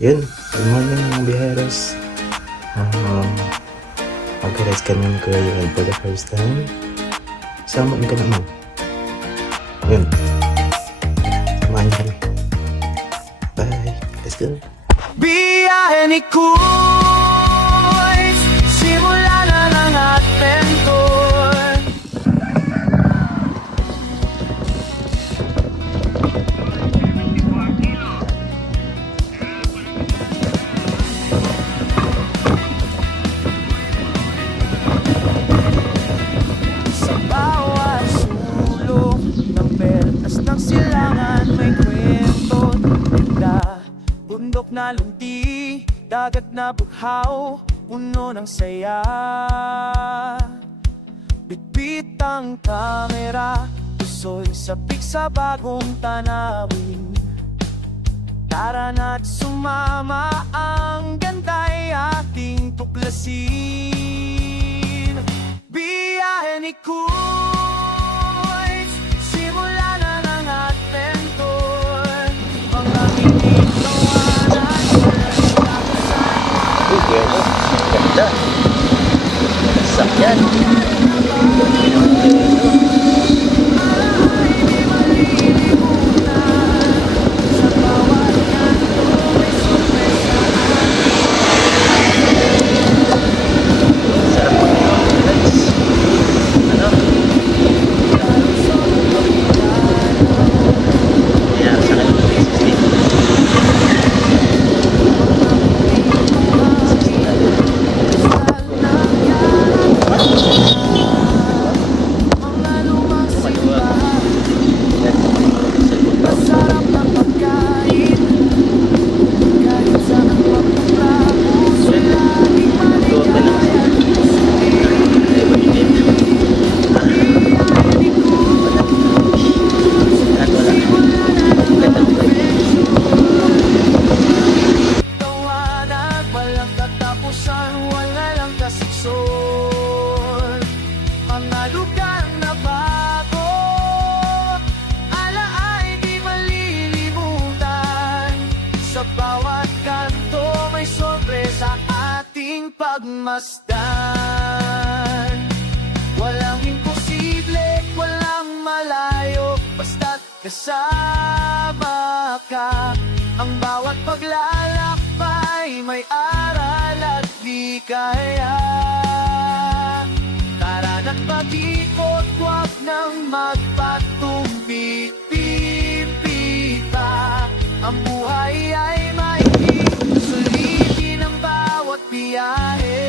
Yun, good morning mga biheros. Mag-rest kami ng Kuya for the first time. Sama ka naman. Yun. Samahan niyo kami. Bye. Let's go. Biyahe ni Kuy, simula na ng adventure. Sa bawat sulok ng pertas ng silangan may kwento tinda. Bundok na lunti, dagat na bughaw, puno ng saya. Bitbit ang kamera, puso'y sabik sa bagong tanawin. Tara na't sumama, ang ganda'y ating tuklasin. Biyahe ni Kuy, simula na ng adventure. Mga minitawanan, Ganda. Sakyan. Sarap mag-relax. Ano? Kaya sa akin yung 360. mga lumang simbahan, masarap ng pagkain. Kahit saan ang pagkakus, laging maligayan. Tawanan, walang katapusan, wala lang kasikson. Mga lugar na bago, alaay di malilimutan. Sa bawat kanto may sorpresa ating pagmasdan. Walang imposible, walang malayo, basta't kasama ka. Ang bawat paglalakbay may aral at di kaya. Tara na't mag-ikot, huwag nang magpatumpik-pipita. Ang buhay ay maikli, sulitin ang bawat biyahe.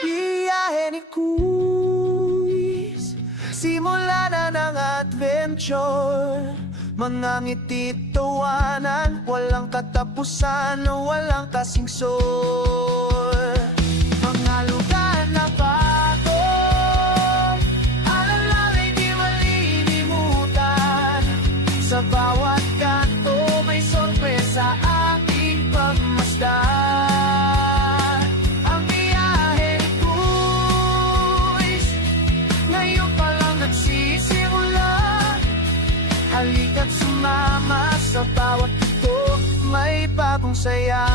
Biyahe ni Kuis, simula na ng adventure. Mga ngiti't tawanan, walang katapusan, walang kasingsol. Mga lugar na bago, alalay di malilimutan. Sa bawat kanto may sorpresa ating pagmasdan. Ang biyahe ni Kuis, ngayon pa lang nagsisimula. Halika't sumama, sa bawat ito may bagong saya.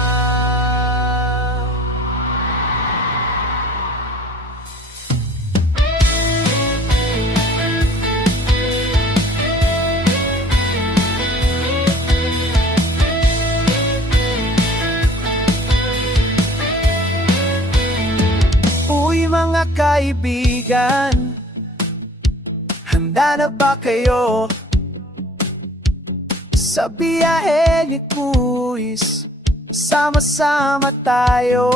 Uy mga kaibigan, handa na ba kayo? Sa biyahe ni Kuis, sama-sama tayo.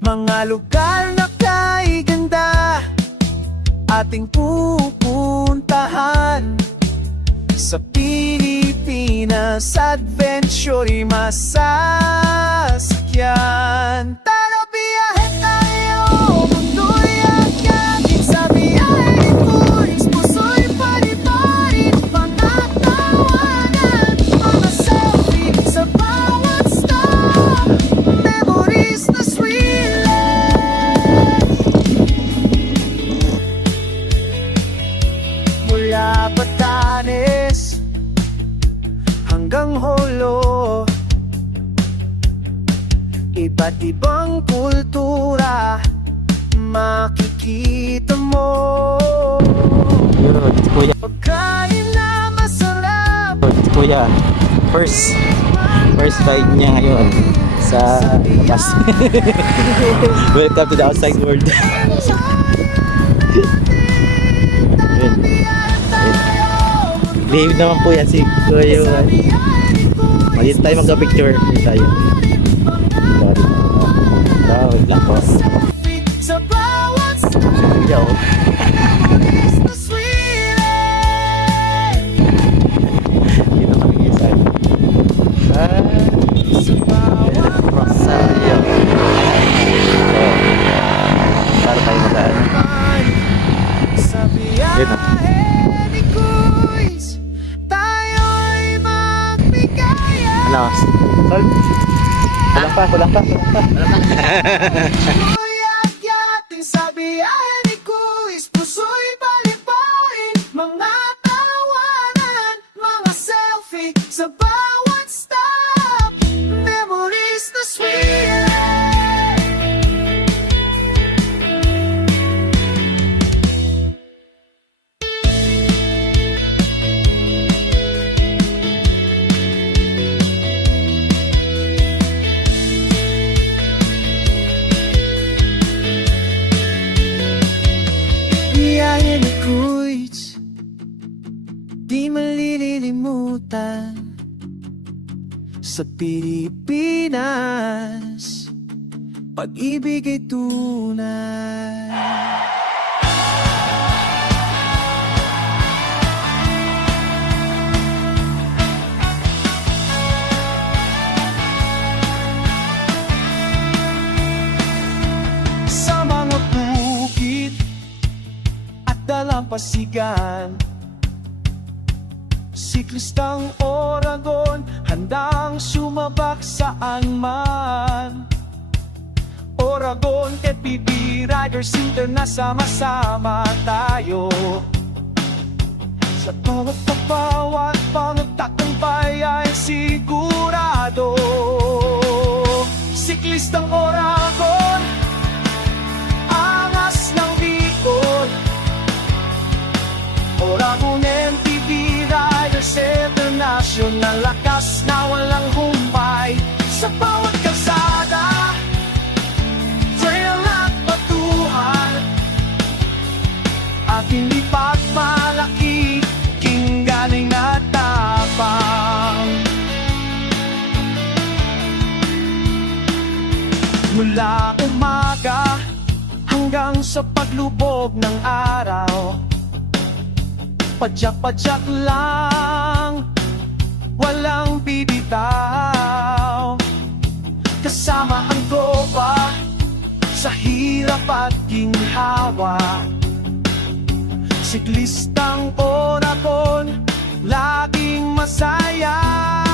Mga lugar na kaiganda ating pupuntahan. Sa Pilipinas, adventure masasakyan. Tara biyahe tayo, mundo'y akyatin. Sa biyahe ni Kuis, puso'y pari-pari, panatawanan, mga selfie hanggang holo. Iba't ibang kultura makikita mo. Yun, si Kuya. Pagkain na masarap, Si Kuya. First ride niya ngayon sa labas. Welcome to the outside world. Yun. Behave naman po yan si Kuya. Malit tayo magka-picture. Malit tayo. Wow, wait lang po. sa bawat Si Kuya, oh. sa sweet. Dito kami ngayon sa Rosario. Para tayo magaan. Sa Yun na. biyahe ni Kuis, tayo'y magbigayan. Ano? Sol? Kulang pa. Yayating sa biyahe ni Kuis, puso'y palipain. Mga tawanan, mga selfie sa bawat stop. Memories na sweet. Biyahe ni Kuis, di malililimutan. Sa Pilipinas, pag-ibig ay tunay. Sa mga bukid at dalampasigan, siklistang Oragon, handang sumabak saan man. Oragon at PB Riders Interna, sama-sama tayo. Sa bawat pangtagumpay ay sigurado. Siklistang Oragon, angas ng Bicol. Oragon MTV Riders International, lakas na walang humpay. Sa bawat kalsada, trail at batuhan, ating lipat malaki, kinggaling na tapang. Mula umaga hanggang sa paglubog ng araw, padyak-padyak lang, walang bibitaw. Kasama ang tropa sa hirap at ginhawa. Siklistang Oragon, laging masaya.